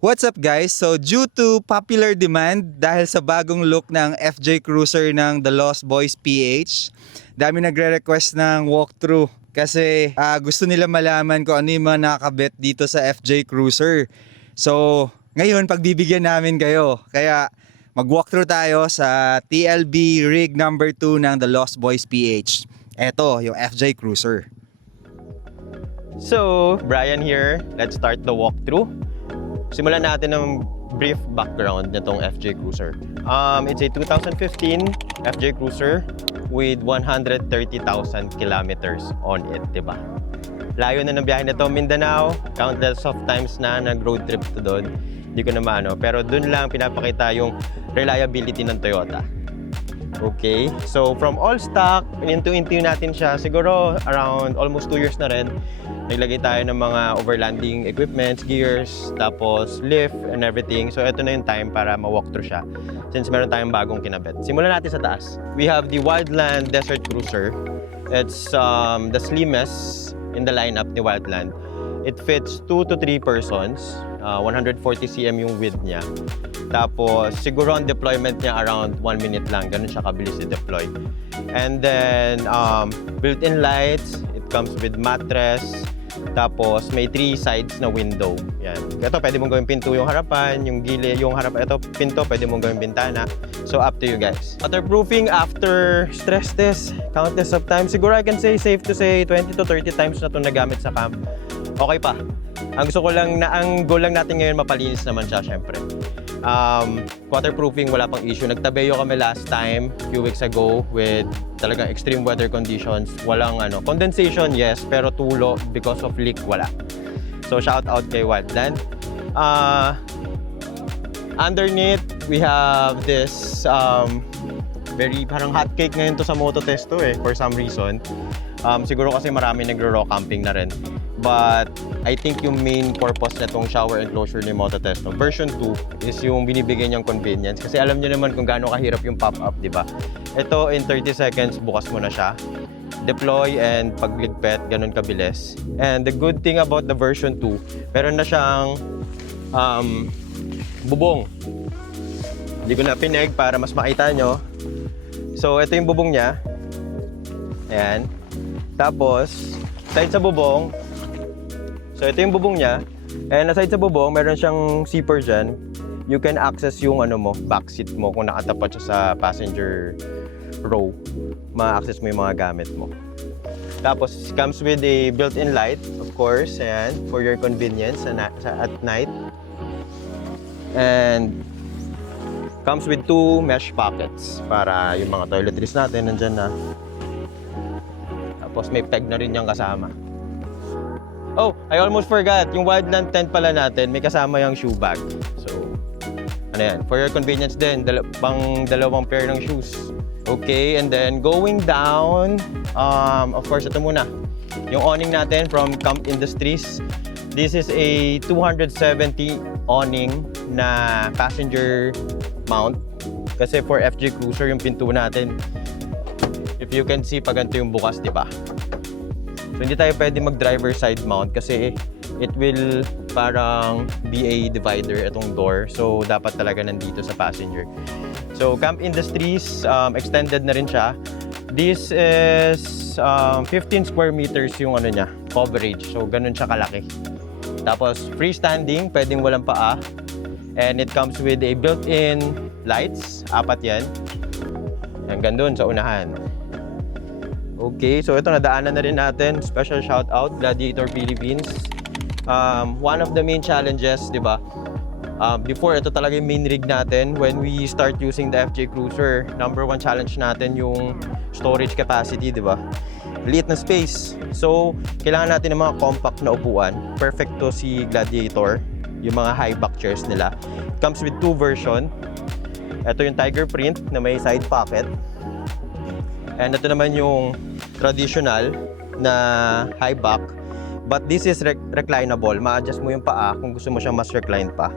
What's up guys? So due to popular demand dahil sa bagong look ng FJ Cruiser ng The Lost Boys PH, dami nagre-request ng walkthrough kasi gusto nila malaman kung ano yung mga nakakabit dito sa FJ Cruiser. So ngayon pagbibigyan namin kayo, kaya mag-walkthrough tayo sa TLB rig number 2 ng The Lost Boys PH. Eto yung FJ Cruiser. So, Brian here. Let's start the walkthrough. Simulan natin ng brief background nitong FJ Cruiser. It's a 2015 FJ Cruiser with 130,000 kilometers on it, diba? Layo na ng biyahe nito, Mindanao. Countless of times na nag-road trip to doon. Hindi ko na maano. Pero doon lang pinapakita yung reliability ng Toyota. Okay, so from all stock, into natin siya. Siguro around almost 2 years na rin. Naglagay tayo ng mga overlanding equipments, gears, tapos lift and everything. So ito na yung time para ma-walkthrough siya since meron tayong bagong kinabit. Simulan natin sa taas. We have the Wildland Desert Cruiser. It's the slimmest in the lineup ni Wildland. It fits 2 to 3 persons. 140 cm yung width niya. Tapos siguro ang deployment niya around 1 minute lang. Ganun siya kabilis i-deploy. And then built-in lights. It comes with mattress. Tapos may 3 sides na window. Yan. Ito pwede mong gawing pinto yung harapan, yung gilid, yung harapan. Ito pinto pwede mong gawing bintana. So up to you guys. Waterproofing after stress test, countless of times. Siguro I can say safe to say 20 to 30 times na ito nagamit sa camp. Okay pa. Ang gusto ko lang na ang goal lang natin ngayon mapalinis naman siya syempre. Waterproofing wala pang issue. Nagtabeyo kami last time, few weeks ago with talagang extreme weather conditions. Walang condensation yes, pero tulo because of leak wala. So shout out kay Wildland. Underneath we have this very parang hot cake ngayon to sa Moto Testo for some reason. Siguro kasi marami nagro-raw camping na rin. But I think yung main purpose na itong shower enclosure ni Moto Testo version 2 is yung binibigay niyang convenience. Kasi alam niyo naman kung gaano kahirap yung pop-up, di ba? Ito in 30 seconds bukas mo na siya. Deploy and pagligpit, ganun kabilis. And the good thing about the version 2, meron na siyang bubong. Hindi ko na pineg para mas makita nyo. So ito yung bubong niya. Ayan. Tapos, side sa bubong, so ito yung bubong niya. And aside sa bubong, meron siyang zipper dyan. You can access yung back seat mo kung nakatapat siya sa passenger row. Ma-access mo yung mga gamit mo. Tapos, comes with a built-in light, of course, ayan, for your convenience at night. And comes with 2 mesh pockets para yung mga toiletries natin nandyan na. Tapos may peg na rin yung kasama. Oh, I almost forgot. Yung Wildland tent pala natin, may kasama yung shoe bag. So, ano yan? For your convenience din, pang 2 pair ng shoes. Okay, and then going down, of course, ito muna. Yung awning natin from Camp Industries. This is a 270 awning na passenger mount. Kasi for FJ Cruiser, yung pinto natin, if you can see, pag ganito yung bukas, di ba? So, hindi tayo pwede mag-driver side mount kasi it will parang be a divider itong door. So, dapat talaga nandito sa passenger. So, Camp Industries, extended na rin siya. This is 15 square meters yung niya, coverage. So, ganun siya kalaki. Tapos, freestanding, pwedeng walang paa. And it comes with a built-in lights. 4 yan. Hanggang doon sa unahan. Okay, so ito nadaanan na rin natin. Special shout out, Gladiator Philippines. One of the main challenges, di ba? Before, ito talaga yung main rig natin. When we start using the FJ Cruiser, number 1 challenge natin yung storage capacity, di ba? Liit na space. So, kailangan natin ng mga compact na upuan. Perfect to si Gladiator, yung mga high back chairs nila. It comes with 2 version. Ito yung Tiger print na may side pocket. And ito naman yung traditional na high back. But this is reclinable. Ma-adjust mo yung paa kung gusto mo siyang mas recline pa.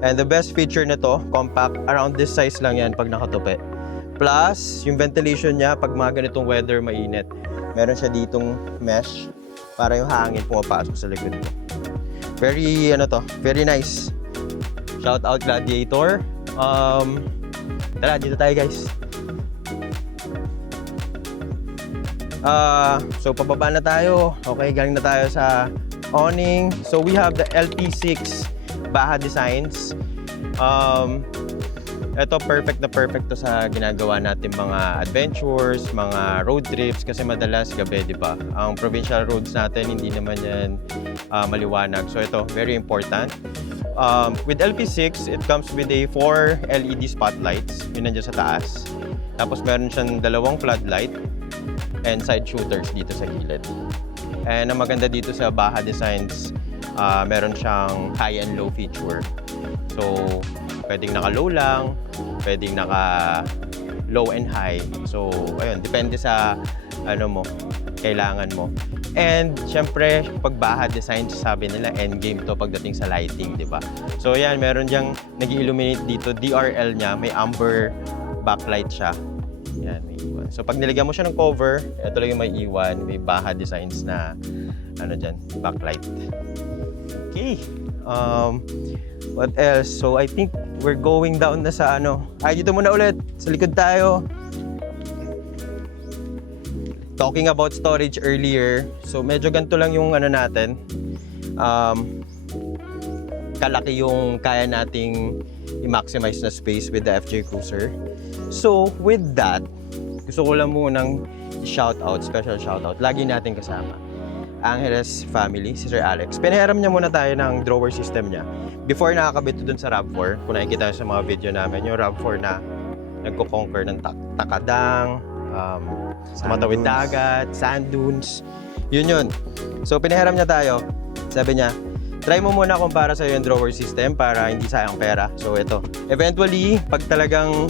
And the best feature nito, compact, around this size lang yan pag nakatupi. Plus, yung ventilation niya pag mga ganitong weather mainit. Meron siya ditong mesh para yung hangin pumapasok sa likod mo. Very, very nice. Shout out Gladiator. Tara, dito tayo guys. So pababa na tayo. Okay, galing na tayo sa awning. So we have the LP6 Baja Designs. Ito perfect na perfect to sa ginagawa natin mga adventures, mga road trips kasi madalas gabi, di ba? Ang provincial roads natin hindi naman yan maliwanag. So ito, very important. With LP6, it comes with a 4 LED spotlights, yun nandiyan sa taas. Tapos meron siyang dalawang floodlight and side shooters dito sa gilid. And ang maganda dito sa Baja Designs, meron siyang high and low feature. So, pwedeng naka-low lang, pwedeng naka-low and high. So, ayun, depende sa ano mo, kailangan mo. And, syempre, pag Baja Designs, sabi nila, endgame to pagdating sa lighting, di ba? So, yan, meron diyang nag-illuminate dito. DRL niya, may amber backlight siya. Yan, may iwan. So, pag nilagyan mo siya ng cover, ito lang yung may iwan. May Baja Designs na, ano dyan, backlight. Okay. What else? So, I think we're going down na sa ano. Ay, dito muna ulit. Sa likod tayo. Talking about storage earlier. So, medyo ganito lang yung ano natin. Kalaki yung kaya nating i-maximize na space with the FJ Cruiser. So, with that, gusto ko lang munang shoutout, special shoutout. Lagi natin kasama. Angeles family, si Sir Alex. Pinahiram niya muna tayo ng drawer system niya. Before nakakabit dun sa RAV4, kung nakikita nyo sa mga video namin, yung RAV4 na nagko-conquer ng takadang, matawid dagat, sand dunes. Yun. So, pinahiram niya tayo. Sabi niya, try mo muna kung para sa'yo yung drawer system para hindi sayang pera. So, ito. Eventually, pag talagang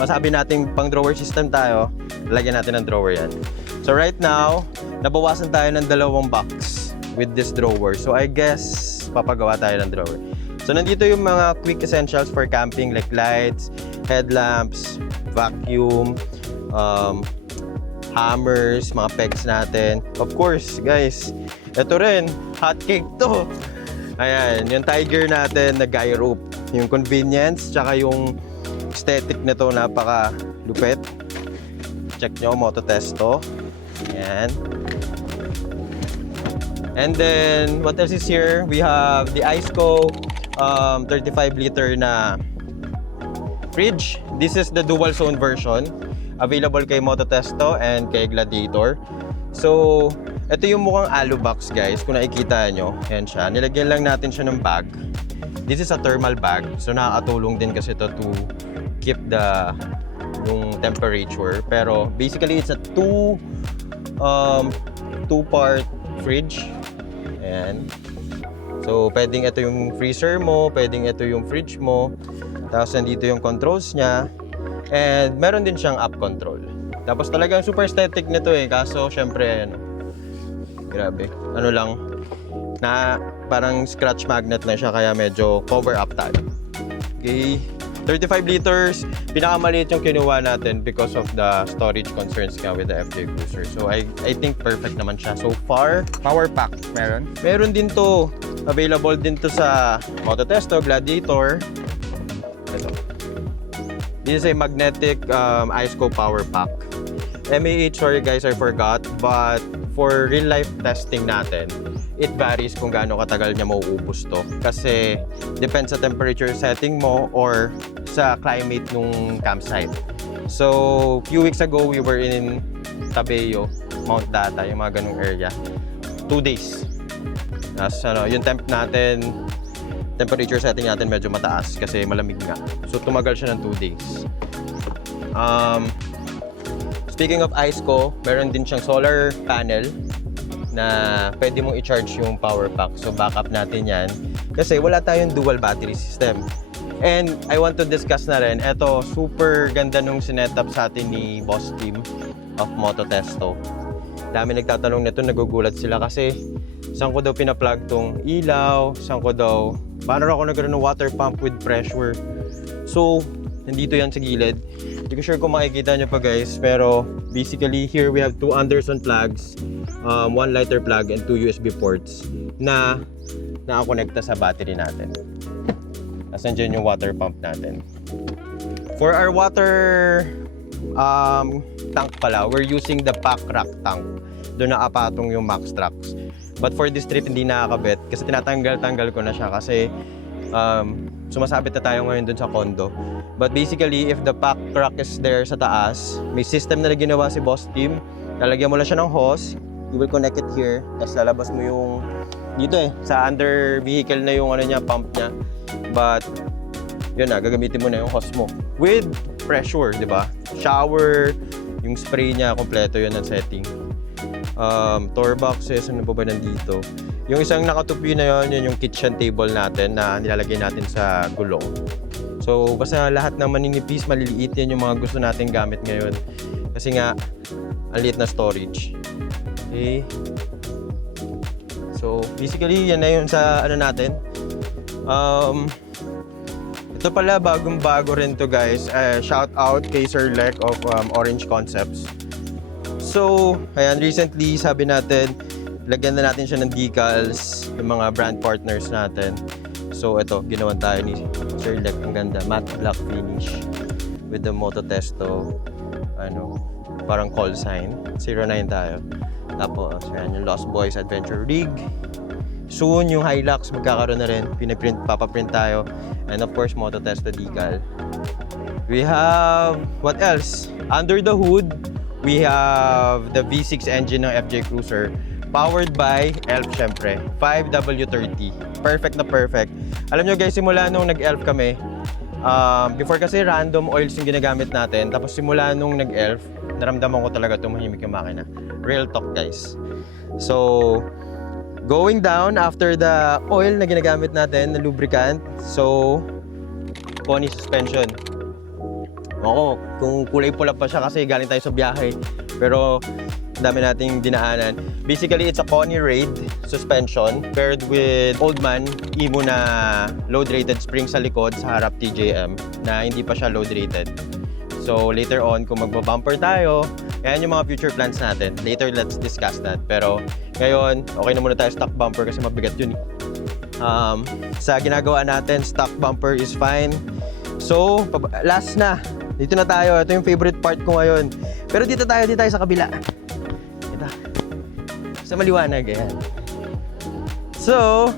masabi natin pang drawer system tayo, lagyan natin ng drawer yan. So, right now, nabawasan tayo ng 2 box with this drawer. So, I guess, papagawa tayo ng drawer. So, nandito yung mga quick essentials for camping like lights, headlamps, vacuum, hammers, mga pegs natin. Of course, guys, ito rin, hot cake to. Ayan, yung Tiger natin na guy rope. Yung convenience, tsaka yung aesthetic nito, napaka lupit. Check nyo, Mototesto. Ayan. And then, what else is here? We have the Iceco 35-liter na fridge. This is the dual zone version. Available kay Mototesto and kay Gladiator. So, ito yung mukhang alubox, guys. Kung nakikita nyo, yan siya. Nilagyan lang natin siya ng bag. This is a thermal bag. So, nakakatulong din kasi ito to keep yung temperature. Pero, basically, it's a two-part fridge. Ayan. So, pwedeng ito yung freezer mo, pwedeng ito yung fridge mo. Tapos, nandito yung controls niya. And, meron din siyang app control. Tapos, talagang super aesthetic nito eh. Kaso, syempre, ano, grabe. Ano lang, na parang scratch magnet na siya, kaya medyo cover up tayo. Okay. 35 liters, pinakamaliit yung kinuha natin because of the storage concerns nga with the FJ Cruiser. So, I think perfect naman siya so far. Power pack, meron? Meron din to. Available din to sa Mototesto, Gladiator. Ito. This is a magnetic Iceco power pack. MAH, sorry guys, I forgot. But for real life testing natin, it varies kung gaano katagal niya mauubos to. Kasi depends sa temperature setting mo or sa climate nung campsite. So, few weeks ago, we were in Tabeo, Mount Data, yung mga ganung area. 2 days. Tapos, yung temperature setting natin medyo mataas kasi malamig nga. So, tumagal siya ng 2 days. Speaking of Iceco, meron din siyang solar panel na pwede mong i-charge yung power pack. So, backup natin yan. Kasi wala tayong dual battery system. And I want to discuss na rin, eto, super ganda nung sinetup sa atin ni Boss Team of Mototesto. Dami nagtatanong nito, nagugulat sila kasi saan ko daw pinaplug tong ilaw, saan ko daw, paano ako nagkaroon ng water pump with pressure. So, nandito yan sa gilid. Hindi ko sure kung makikita nyo pa guys, pero basically here we have 2 Anderson plugs, 1 lighter plug and 2 USB ports na nakakonekta sa battery natin. Tapos nandiyan yung water pump natin. For our water tank pala, we're using the pack rack tank. Doon nakapatong yung Max Trax. But for this trip, hindi nakakabit kasi tinatanggal-tanggal ko na siya kasi sumasabit na tayo ngayon dun sa condo. But basically, if the pack rack is there sa taas, may system na ginawa si Boss Team. Lalagyan mo lang siya ng hose. You will connect it here. Tapos lalabas mo yung dito sa under vehicle na yung ano niya, pump niya. But yun na, gagamitin mo na yung hose mo. With pressure, di ba? Shower, yung spray niya, kompleto yun ang setting. Door boxes, ano pa ba nandito? Yung isang nakatupi na yun yung kitchen table natin na nilalagay natin sa gulong. So, basta lahat ng maninipis, maliliit yan yung mga gusto natin gamit ngayon. Kasi nga, ang liit na storage. Okay. So, basically, yan na yun sa ano natin. Ito pala, bagong-bago rin to guys. Shout out kay Sir Lek of Orange Concepts. So, ayan, recently sabi natin, lagyan na natin siya ng decals, yung mga brand partners natin. So, ito, ginawan tayo ni Sir Lek. Ang ganda, matte black finish with the Moto Testo, parang call sign. 09 tayo. Tapos, ayan, yung Lost Boys Adventure Rig. Soon, yung Hilux magkakaroon na rin. Papaprint tayo. And of course, Moto Testo decal. We have, what else? Under the hood, we have the V6 engine ng FJ Cruiser powered by ELF syempre, 5W30. Perfect na perfect. Alam nyo guys, simula nung nag-ELF kami, before kasi random oils yung ginagamit natin, tapos simula nung nag-ELF, naramdaman ko talaga tumahimik yung makina. Real talk guys. So, going down after the oil na ginagamit natin, na lubricant, so, Pony suspension. Oo, kung kulay pula pa siya kasi galing tayo sa biyahe. Pero dami nating dinaanan. Basically, it's a Pony Raid suspension paired with Oldman Imo na load-rated spring sa likod sa harap TJM na hindi pa siya load-rated. So later on, kung magba-bumper tayo, yan yung mga future plans natin. Later, let's discuss that. Pero ngayon, okay na muna tayo stock bumper kasi mabigat yun. Sa ginagawa natin, stock bumper is fine. So, last na. Dito na tayo. Ito yung favorite part ko ngayon. Pero dito tayo sa kabila. Ito. Sa maliwanag, ayan. So,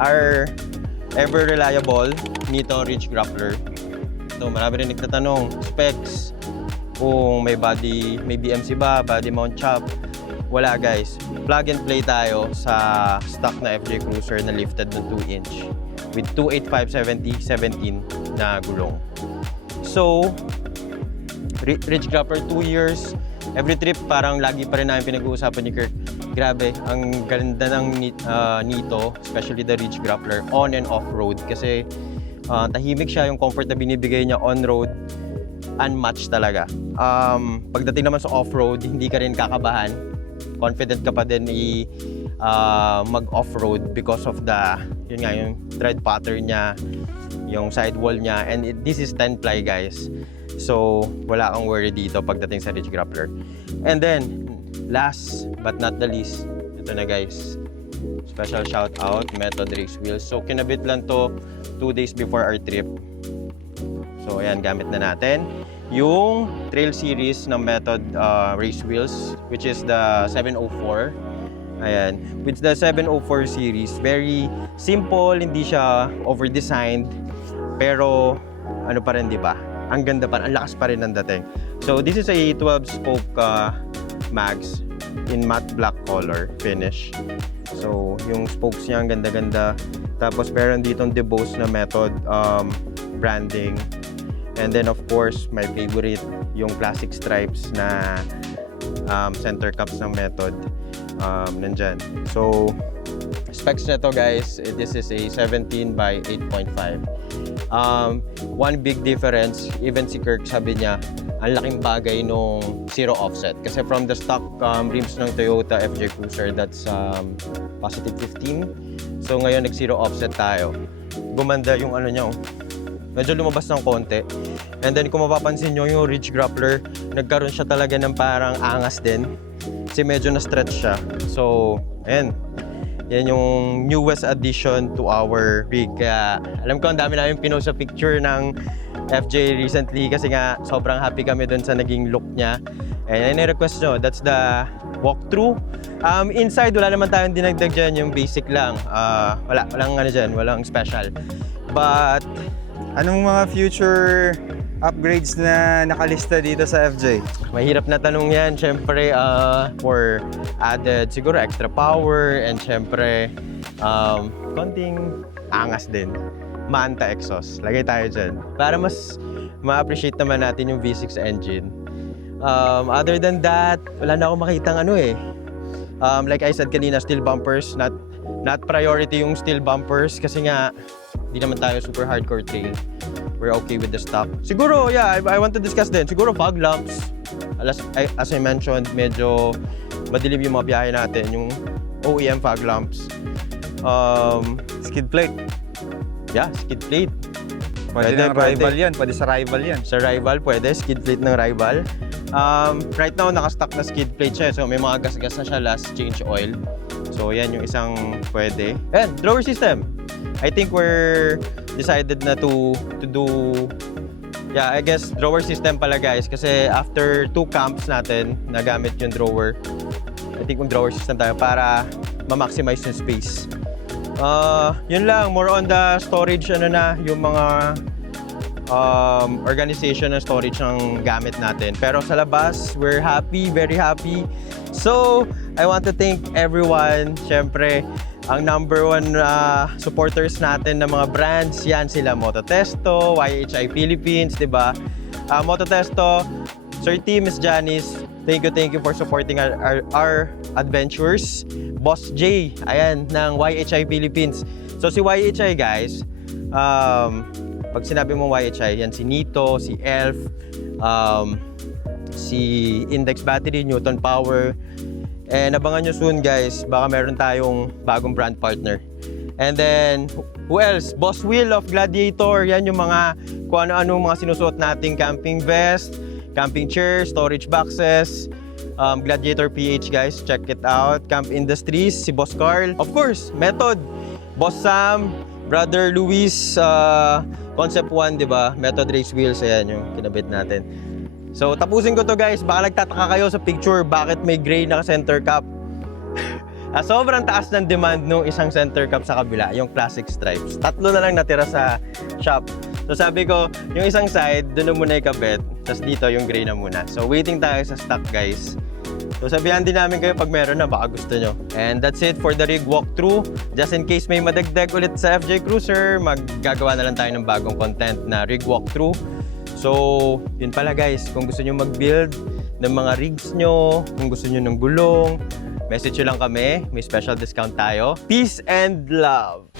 our ever reliable Nito Ridge Grappler. So, marami rin nagtatanong, specs, kung may BMC ba, body mount chop. Wala guys. Plug and play tayo sa stock na FJ Cruiser na lifted ng 2-inch with 285/70/17 na gulong. So, Ridge Grappler 2 years. Every trip parang lagi pa rin namin pinag-uusapan ni Kirk. Grabe, ang ganda ng Nito, especially the Ridge Grappler, on and off-road. Kasi tahimik siya, yung comfort na binibigay niya on-road, unmatched talaga. Pagdating naman sa off-road, hindi ka rin kakabahan. Confident ka pa din mag-off-road because of yung tread pattern niya, yung sidewall niya, and this is 10-ply guys. So, wala kang worry dito pagdating sa Ridge Grappler. And then, last but not the least, ito na guys. Special shout out, Method Race Wheels. So, kinabit lang to 2 days before our trip. So, ayan, gamit na natin yung Trail Series ng Method Race Wheels, which is the 704. Ayan. With the 704 series, very simple, hindi siya over-designed. Pero, ano pa rin, di ba? Ang ganda pa, ang lakas pa rin ng dating. So, this is a 12-spoke mags in matte black color finish. So, yung spokes niya, ang ganda-ganda. Tapos, meron ditong DeBose na Method branding. And then, of course, my favorite, yung classic stripes na center cups ng Method. Nandyan. So, specs na to guys, this is a 17 by 8.5. One big difference, even si Kirk sabi niya, ang laking bagay nung zero offset. Kasi from the stock rims ng Toyota FJ Cruiser, that's positive 15. So ngayon nag-zero offset tayo. Gumanda yung ano niya, medyo lumabas ng konti. And then kung mapapansin nyo, yung Ridge Grappler, nagkaroon siya talaga ng parang angas din. Kasi medyo na-stretch siya. So, ayan. Yan yung newest addition to our rig. Kaya alam ko ang dami namin pinost sa picture ng FJ recently kasi nga sobrang happy kami dun sa naging look niya. And any request nyo, that's the walkthrough. Inside, wala naman tayong dinagdag dyan, yung basic lang. Walang ano dyan, walang special. But Anong mga future upgrades na nakalista dito sa FJ? mahirap na tanong yan. Siyempre, for added siguro extra power and siyempre, konting angas din. Manta exhaust. Lagay tayo dyan. Para mas ma-appreciate naman natin yung V6 engine. Other than that, wala na akong makitang ano eh. Like I said kanina, steel bumpers. Not priority yung steel bumpers kasi nga, di naman tayo super hardcore trail. We're okay with the stock. Siguro, yeah, I want to discuss din. Siguro fog lamps. As I mentioned, medyo madilim yung mga biyahe natin. Yung OEM fog lamps. Skid plate. Yeah, skid plate. Pwede ng rival yan. Pwede sa rival yan. Sa rival, pwede. Skid plate ng rival. Right now, nakastock na skid plate siya. So, may mga gas-gas na siya last change oil. So, yan yung isang pwede. And drawer system. I think we're decided na to do, yeah, I guess drawer system pala guys. Kasi after 2 camps natin, nagamit yung drawer. I think yung drawer system tayo para ma-maximize yung space. Yun lang, more on the storage, ano na, yung mga organization ng storage ng gamit natin. Pero sa labas, we're happy, very happy. So, I want to thank everyone. Siyempre, ang number 1 supporters natin ng mga brands, yan sila Mototesto, YHI Philippines, di ba? Mototesto, Sir T, Miss Janice, thank you for supporting our adventures. Boss J, ayan, ng YHI Philippines. So si YHI guys, pag sinabi mo YHI, yan si Nito, si Elf, si Index Battery, Newton Power. And abangan nyo soon guys, baka meron tayong bagong brand partner. And then, who else? Boss Will of Gladiator, yan yung mga kung ano-ano mga sinusuot nating camping vest, camping chair, storage boxes, Gladiator PH guys, check it out. Camp Industries, si Boss Carl. Of course, Method, Boss Sam, Brother Luis, Concept 1, di ba? Method Race Wheels, ayan yung kinabit natin. So, tapusin ko to guys. Baka nagtataka kayo sa picture bakit may gray na center cap. Sobrang taas ng demand nung isang center cap sa kabila, yung classic stripes. 3 na lang natira sa shop. So sabi ko, yung isang side, doon na muna ikabit. Tapos dito yung gray na muna. So waiting tayo sa stock guys. So sabihan din namin kayo pag meron na, baka gusto nyo. And that's it for the rig walkthrough. Just in case may madagdag ulit sa FJ Cruiser, maggagawa na lang tayo ng bagong content na rig walkthrough. So, yun pala guys, kung gusto nyo mag-build ng mga rigs nyo, kung gusto nyo ng gulong, message nyo lang kami, may special discount tayo. Peace and love!